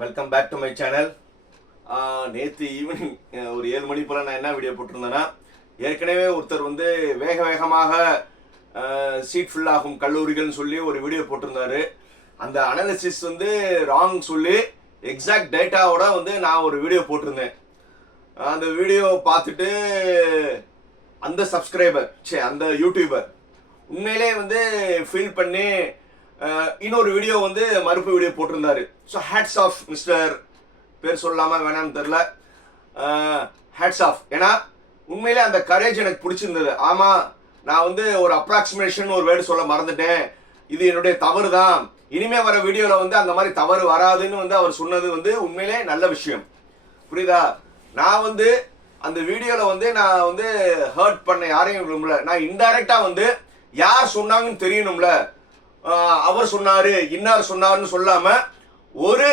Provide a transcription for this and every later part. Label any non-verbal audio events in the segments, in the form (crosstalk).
Welcome back to my channel நேற்று evening ஒரு ஏழு மணி போல் நான் என்ன வீடியோ போட்டிருந்தேன்னா ஏற்கனவே ஒருத்தர் வந்து வேக வேகமாக சீட் ஃபுல்லாகும் கல்லூரிகள்னு சொல்லி ஒரு வீடியோ போட்டிருந்தாரு. அந்த அனாலிசிஸ் வந்து ராங் சொல்லி எக்ஸாக்ட் டேட்டாவோட வந்து நான் ஒரு வீடியோ போட்டிருந்தேன். அந்த வீடியோ பார்த்துட்டு அந்த சப்ஸ்கிரைபர் சே அந்த யூடியூபர் உண்மையிலே வந்து ஃபீல் பண்ணி இன்னொரு வீடியோ வந்து மறுப்பு வீடியோ போட்டிருந்தாரு. ஸோ ஹேட்ஸ் ஆஃப் மிஸ்டர் பேர் சொல்லாம வேணாம்னு தெரில ஹேட்ஸ் ஆஃப் ஏன்னா உண்மையிலே அந்த கரேஜ் எனக்கு பிடிச்சிருந்தது. ஆமாம் நான் வந்து ஒரு அப்ராக்சிமேஷன் ஒரு வேர்டு சொல்ல மறந்துட்டேன். இது என்னுடைய தவறு தான் இனிமே வர வீடியோவில் வந்து அந்த மாதிரி தவறு வராதுன்னு வந்து அவர் சொன்னது வந்து உண்மையிலே நல்ல விஷயம். புரியுதா? நான் வந்து அந்த வீடியோவில் வந்து நான் வந்து ஹர்ட் பண்ண யாரையும் விரும்பல. நான் இன்டைரக்டாக வந்து யார் சொன்னாங்கன்னு தெரியணும்ல. அவர் சொன்னாரு இன்னார் சொன்னாருன்னு சொல்லாம ஒரு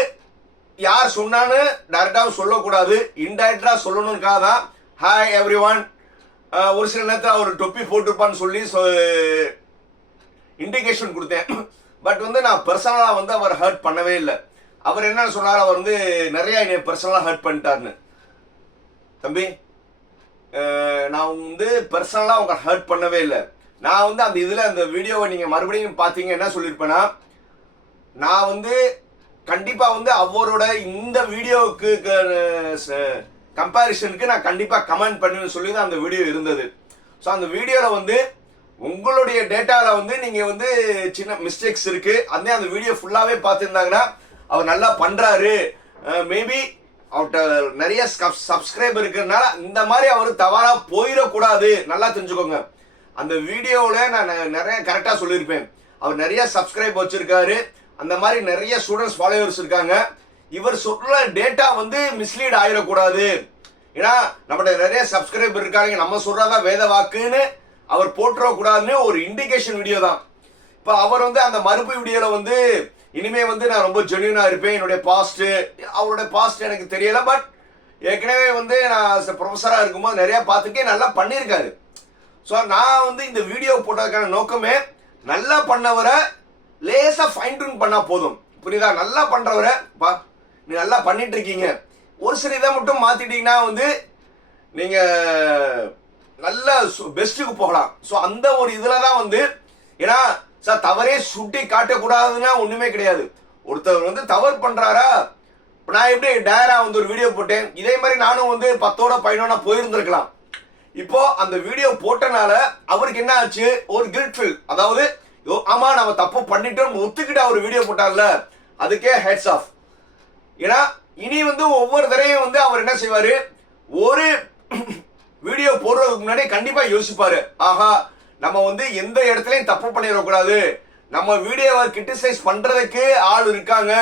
யார் சொன்னான்னு டைரக்டாக சொல்லக்கூடாது இன்டைரக்டாக சொல்லணும்னுக்காக தான் ஹாய் எவ்ரி ஒன் ஒரு சில நேரத்தில் அவர் டொப்பி போட்டிருப்பான்னு சொல்லி இண்டிகேஷன் கொடுத்தேன். பட் வந்து நான் பர்சனலாக வந்து அவர் ஹர்ட் பண்ணவே இல்லை. அவர் என்ன சொன்னார் அவர் வந்து நிறைய என்னை பர்சனலாக ஹர்ட் பண்ணிட்டாருன்னு. தம்பி நான் வந்து பர்சனலாக அவங்க ஹர்ட் பண்ணவே இல்லை. நான் வந்து அந்த இதில் அந்த வீடியோவை நீங்கள் மறுபடியும் பார்த்தீங்க என்ன சொல்லியிருப்பேன்னா நான் வந்து கண்டிப்பாக வந்து அவரோட இந்த வீடியோவுக்கு கம்பேரிஷனுக்கு நான் கண்டிப்பாக கமெண்ட் பண்ணுவேன்னு சொல்லி தான் அந்த வீடியோ இருந்தது. ஸோ அந்த வீடியோவில் வந்து உங்களுடைய டேட்டாவில் வந்து நீங்கள் வந்து சின்ன மிஸ்டேக்ஸ் இருக்குது அதே அந்த வீடியோ ஃபுல்லாகவே பார்த்துருந்தாங்கன்னா அவர் நல்லா பண்ணுறாரு மேபி அவர்கிட்ட நிறைய சப்ஸ்கிரைபர் இருக்கிறதுனால இந்த மாதிரி அவர் தவறாக போயிடக்கூடாது. நல்லா தெரிஞ்சுக்கோங்க. அந்த வீடியோவில் நான் நிறைய கரெக்டாக சொல்லியிருப்பேன். அவர் நிறைய சப்ஸ்கிரைப் வச்சுருக்காரு. அந்த மாதிரி நிறைய ஸ்டூடெண்ட்ஸ் ஃபாலோவர்ஸ் இருக்காங்க. இவர் சொல்ற டேட்டா வந்து மிஸ்லீட் ஆயிடக்கூடாது. ஏன்னா நம்மகிட்ட நிறைய சப்ஸ்கிரைபர் இருக்காங்க. நம்ம சொல்றதா வேத வாக்குன்னு அவர் போட்டுறக்கூடாதுன்னு ஒரு இண்டிகேஷன் வீடியோ தான். இப்போ அவர் வந்து அந்த மறுப்பு வீடியோவில் வந்து இனிமே வந்து நான் ரொம்ப ஜென்யூனாக இருப்பேன். என்னுடைய பாஸ்ட்டு அவருடைய பாஸ்ட் எனக்கு தெரியலை. பட் ஏற்கனவே வந்து நான் ப்ரொஃபஸராக இருக்கும்போது நிறையா பார்த்துருக்கேன். நல்லா பண்ணியிருக்காரு. ஸோ நான் வந்து இந்த வீடியோ போட்டதுக்கான நோக்கமே நல்லா பண்ணவரை லேசாக ஃபைன் டியூன் பண்ணால் போதும். புரியுதா? நல்லா பண்ணுறவரை பா நீ நல்லா பண்ணிட்டு இருக்கீங்க ஒரு சில இதை மட்டும் மாற்றிட்டீங்கன்னா வந்து நீங்கள் நல்ல பெஸ்ட்டுக்கு போகலாம். ஸோ அந்த ஒரு இதில் தான் வந்து ஏன்னா சார் தவறே சுட்டி காட்டக்கூடாதுன்னா ஒன்றுமே கிடையாது. ஒருத்தர் வந்து தவறு பண்ணுறாரா இப்போ நான் எப்படி டேராக வந்து ஒரு வீடியோ போட்டேன். இதே மாதிரி நானும் வந்து பத்தோட பதினொன்னா போயிருந்திருக்கலாம். இப்போ அந்த வீடியோ போட்டனால அவருக்கு என்ன ஆச்சு? ஒரு கில்ட் ஃபீல் அதாவது ஆமா நம்ம தப்பு பண்ணிட்டோம் ஒத்துக்கிட்டு அவர் வீடியோ போட்டார்ல. அதுக்கே ஹெட்ஸ் ஆஃப் ஏன்னா இனி வந்து ஒவ்வொரு தடவையும் வந்து அவர் என்ன செய்வாரு? ஒரு (clears throat) வீடியோ போடுறதுக்கு முன்னாடி கண்டிப்பா யோசிப்பாரு. ஆஹா நம்ம வந்து எந்த இடத்துலயும் தப்பு பண்ணிடக்கூடாது. நம்ம வீடியோவை கிரிட்டிசைஸ் பண்றதுக்கு ஆள் இருக்காங்க.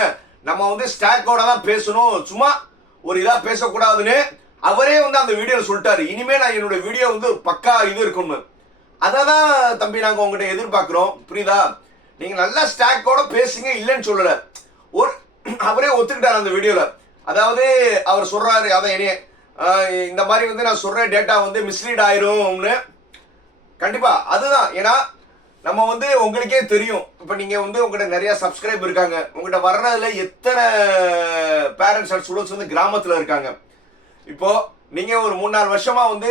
நம்ம வந்து ஸ்டாக்கோட தான் பேசணும். சும்மா ஒரு இதா பேசக்கூடாதுன்னு அவரே வந்து அந்த வீடியோ சொல்லிட்டாரு. இனிமே நான் என்னோட வீடியோ வந்து பக்கா இது இருக்கும்னு. அதை தான் தம்பி நாங்கள் உங்ககிட்ட எதிர்பார்க்குறோம். புரியுதா? நீங்கள் நல்லா ஸ்டாக்கோட பேசுங்க இல்லைன்னு சொல்லல. ஒரு அவரே ஒத்துக்கிட்டார் அந்த வீடியோவில் அதாவது அவர் சொல்கிறாரு அதான் என்னைய இந்த மாதிரி வந்து நான் சொல்கிற டேட்டா வந்து மிஸ்லீட் ஆயிரும்னு. கண்டிப்பாக அதுதான். ஏன்னா நம்ம வந்து உங்களுக்கே தெரியும். இப்போ நீங்கள் வந்து உங்கள்கிட்ட நிறையா சப்ஸ்கிரைப் இருக்காங்க. உங்கள்கிட்ட வர்றதுல எத்தனை பேரண்ட்ஸ் அண்ட் ஸ்டூடெண்ட்ஸ் வந்து கிராமத்தில் இருக்காங்க. இப்போ நீங்க ஒரு மூணு நாலு வருஷமா வந்து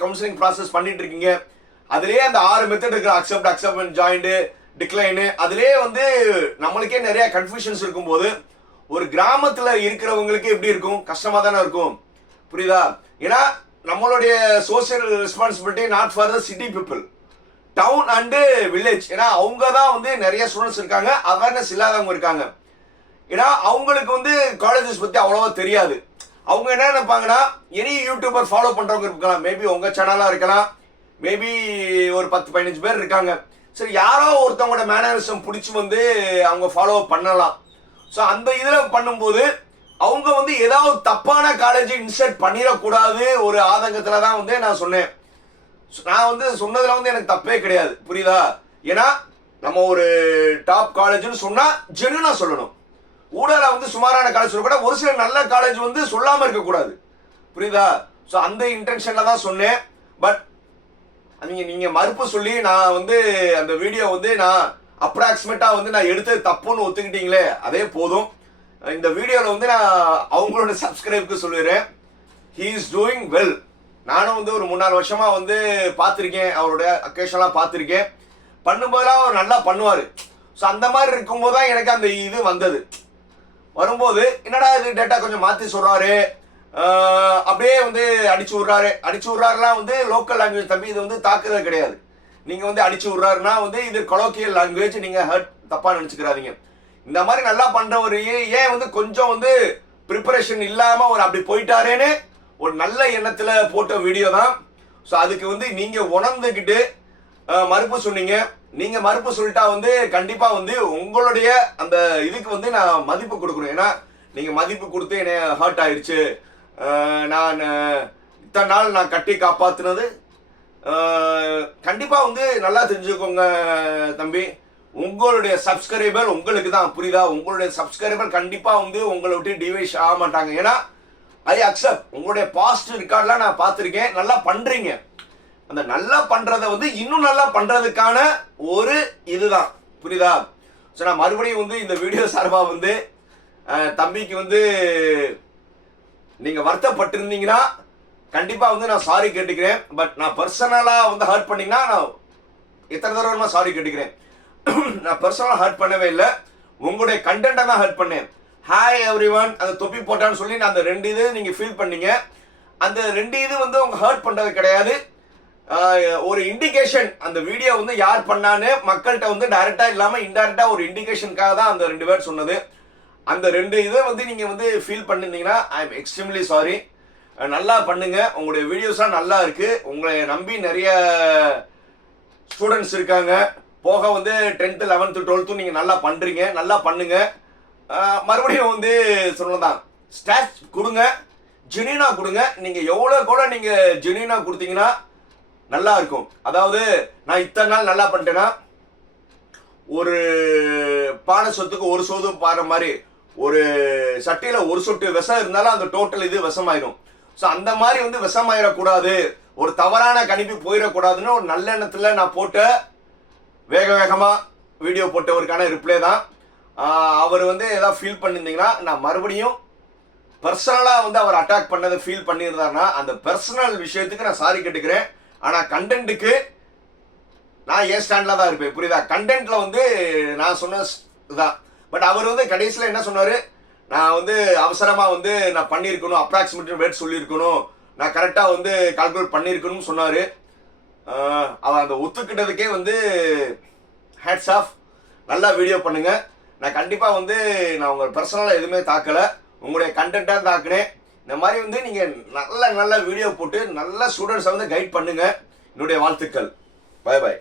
கவுன்சிலிங் ப்ராசஸ் பண்ணிட்டு இருக்கீங்க அதுலயே அந்த ஆறு மெத்தட் இருக்கு. அக்செப்ட் அக்செப்ட் ஜாயிண்ட் டிக்ளைனு அதுலயே வந்து நம்மளுக்கே நிறைய கன்ஃபியூஷன்ஸ் இருக்கும்போது ஒரு கிராமத்துல இருக்கிறவங்களுக்கு எப்படி இருக்கும்? கஷ்டமா தானே இருக்கும். புரியுதா? ஏன்னா நம்மளுடைய social responsibility not for the city people town and village ஏன்னா அவங்க தான் வந்து நிறைய ஸ்டூடெண்ட்ஸ் இருக்காங்க. அவேர்னஸ் இல்லாதவங்க இருக்காங்க. ஏன்னா அவங்களுக்கு வந்து காலேஜஸ் பத்தி அவ்வளவா தெரியாது. அவங்க என்ன நினைப்பாங்கன்னா எனி யூடியூபர் ஃபாலோ பண்ணுறவங்க இருக்கலாம். மேபி உங்கள் சேனலாக இருக்கலாம். மேபி ஒரு பத்து பதினஞ்சு பேர் இருக்காங்க. சரி யாரோ ஒருத்தவங்களோட மேனரிசம் பிடிச்சி வந்து அவங்க ஃபாலோ பண்ணலாம். ஸோ அந்த இதில் பண்ணும்போது அவங்க வந்து ஏதாவது தப்பான காலேஜை இன்சர்ட் பண்ணிடக்கூடாது ஒரு ஆதங்கத்தில் தான் வந்து நான் சொன்னேன். நான் வந்து சொன்னதில் வந்து எனக்கு தப்பே கிடையாது. புரியுதா? ஏன்னா நம்ம ஒரு டாப் காலேஜ்னு சொன்னால் ஜெனுனா சொல்லணும். ஊடால வந்து சுமாரான காலேஜ் சொல்லக்கூடாது ஒரு சில நல்ல காலேஜ் வந்து சொல்லாம இருக்கக்கூடாது புரியுதா? ஸோ அந்த இன்டென்ஷன்ல தான் சொன்னேன். பட் நீங்க நீங்க மறுப்பு சொல்லி நான் வந்து அந்த வீடியோ வந்து நான் அப்ராக்சிமேட்டா வந்து நான் எடுத்தது தப்புன்னு ஒத்துக்கிட்டீங்களே அதே போதும். இந்த வீடியோவில் வந்து நான் அவங்களோட சப்ஸ்கிரைப்க்கு சொல்லிடுறேன் ஹீ இஸ் டூயிங் வெல் நானும் வந்து ஒரு மூணு நாலு வருஷமாக வந்து பார்த்துருக்கேன். அவருடைய அக்கேஷனாக பார்த்துருக்கேன். பண்ணும்போதெல்லாம் அவர் நல்லா பண்ணுவார். ஸோ அந்த மாதிரி இருக்கும்போது தான் எனக்கு அந்த இது வந்தது. வரும்போது என்னடா இது டேட்டா கொஞ்சம் மாற்றி சொல்கிறாரு அப்படியே வந்து அடிச்சு விட்றாரு. அடிச்சு விட்றாருலாம் வந்து லோக்கல் லாங்குவேஜ் தம்பி இது வந்து தாக்குதல் கிடையாது. நீங்கள் வந்து அடிச்சு விட்றாருன்னா வந்து இது கொலோக்கியல் லாங்குவேஜ் நீங்கள் ஹர்ட் தப்பாக நினச்சிக்கிறாதீங்க. இந்த மாதிரி நல்லா பண்ணுறவரையே ஏன் வந்து கொஞ்சம் வந்து ப்ரிப்பரேஷன் இல்லாமல் ஒரு அப்படி போயிட்டாரேன்னு ஒரு நல்ல எண்ணத்தில் போட்ட வீடியோ தான். ஸோ அதுக்கு வந்து நீங்கள் உணர்ந்துக்கிட்டு மறுப்பு சொன்னீங்க. நீங்கள் மறுப்பு சொல்லிட்டா வந்து கண்டிப்பாக வந்து உங்களுடைய அந்த இதுக்கு வந்து நான் மதிப்பு கொடுக்கணும். ஏன்னா நீங்கள் மதிப்பு கொடுத்து என்னை ஹர்ட் ஆயிடுச்சு நான் இத்தனை நாள் நான் கட்டி காப்பாத்துனது. கண்டிப்பாக கண்டிப்பா வந்து நல்லா தெரிஞ்சுக்கோங்க தம்பி. உங்களுடைய சப்ஸ்கிரைபர் உங்களுக்கு தான் புரியுதா? உங்களுடைய சப்ஸ்கிரைபர் கண்டிப்பா வந்து உங்களை விட்டு டிவைஸ் ஆக மாட்டாங்க. ஏன்னா ஐ அக்செப்ட் உங்களுடைய பாஸ்ட் ரெக்கார்ட்லாம் நான் பார்த்துருக்கேன். நல்லா பண்றீங்க. அந்த நல்லா பண்ணுறத வந்து இன்னும் நல்லா பண்றதுக்கான ஒரு இதுதான். புரியுதா? ஸோ நான் மறுபடியும் வந்து இந்த வீடியோ சார்பாக வந்து தம்பிக்கு வந்து நீங்கள் வருத்தப்பட்டிருந்தீங்கன்னா கண்டிப்பாக வந்து நான் சாரி கேட்டுக்கிறேன். பட் நான் பர்சனலாக வந்து ஹர்ட் பண்ணிங்கன்னா நான் எத்தனை தடவை சாரி கேட்டுக்கிறேன். நான் பர்சனலாக ஹர்ட் பண்ணவே இல்லை. உங்களுடைய கண்டென்ட்டை தான் ஹர்ட் பண்ணேன். ஹாய் எவ்ரி ஒன் அந்த தொப்பி போட்டான்னு சொல்லி நான் அந்த ரெண்டு இது நீங்கள் ஃபீல் பண்ணீங்க. அந்த ரெண்டு இது வந்து உங்கள் ஹர்ட் பண்ணுறது கிடையாது. ஒரு இண்டிகேஷன் அந்த வீடியோ வந்து யார் பண்ணான்னு மக்கள்கிட்ட வந்து டைரக்டா இல்லாம இன்டைரக்டா ஒரு இண்டிகேஷனுக்காக தான் அந்த ரெண்டு பேர் சொன்னது. அந்த ரெண்டு இதை வந்து நீங்க வந்து ஃபீல் பண்ணிருந்தீங்கன்னா ஐ எம் எக்ஸ்ட்ரீம்லி சாரி நல்லா பண்ணுங்க. உங்களுடைய வீடியோஸ்லாம் நல்லா இருக்கு. உங்களை நம்பி நிறைய ஸ்டூடெண்ட்ஸ் இருக்காங்க. போக வந்து டென்த்து லெவன்த்து டுவெல்த்தும் நீங்கள் நல்லா பண்ணுறீங்க நல்லா பண்ணுங்க. மறுபடியும் வந்து சொல்லதான் ஸ்டாச் கொடுங்க. ஜெனினா கொடுங்க. நீங்கள் எவ்வளோ கூட நீங்கள் ஜெனினா கொடுத்தீங்கன்னா நல்லா இருக்கும் அதாவது நான் இத்தனை நாள் நல்லா பண்ணிட்டேன்னா ஒரு பானை சொத்துக்கு ஒரு சோதும் பாடுற மாதிரி ஒரு சட்டியில் ஒரு சொட்டு விஷம் இருந்தாலும் அந்த டோட்டல் இது விஷமாயிடும். ஸோ அந்த மாதிரி வந்து விஷமாயிடக்கூடாது. ஒரு தவறான கணிப்பு போயிடக்கூடாதுன்னு ஒரு நல்ல நான் போட்ட வேக வேகமாக வீடியோ போட்டவருக்கான ரிப்ளை தான். அவர் வந்து எதாவது ஃபீல் பண்ணியிருந்தீங்கன்னா நான் மறுபடியும் பர்சனலாக வந்து அவர் அட்டாக் பண்ணதை ஃபீல் பண்ணியிருந்தாருன்னா அந்த பர்சனல் விஷயத்துக்கு நான் சாரி கேட்டுக்கிறேன். ஆனால் கண்டென்ட்டுக்கு நான் ஏன் ஸ்டாண்டில் தான் இருப்பேன். புரியுதா? கண்டென்ட்ல வந்து நான் சொன்ன தான் இதுதான் பட் அவர் வந்து கடைசியில் என்ன சொன்னார்? நான் வந்து அவசரமாக வந்து நான் பண்ணியிருக்கணும் அப்ராக்சிமேட் ரேட் சொல்லியிருக்கணும். நான் கரெக்டாக வந்து கால்குலேட் பண்ணியிருக்கணும்னு சொன்னார். அவர் அந்த ஒத்துக்கிட்டதுக்கே வந்து ஹேட்ஸ் ஆஃப் நல்லா வீடியோ பண்ணுங்கள் நான் கண்டிப்பாக வந்து நான் உங்கள் பர்சனலாக எதுவுமே தாக்கலை. உங்களுடைய கண்டென்ட்டாக தாக்குனேன். இந்த மாதிரி வந்து நீங்கள் நல்ல நல்ல வீடியோ போட்டு நல்ல ஸ்டூடெண்ட்ஸை வந்து கைட் பண்ணுங்க. என்னுடைய வாழ்த்துக்கள். By by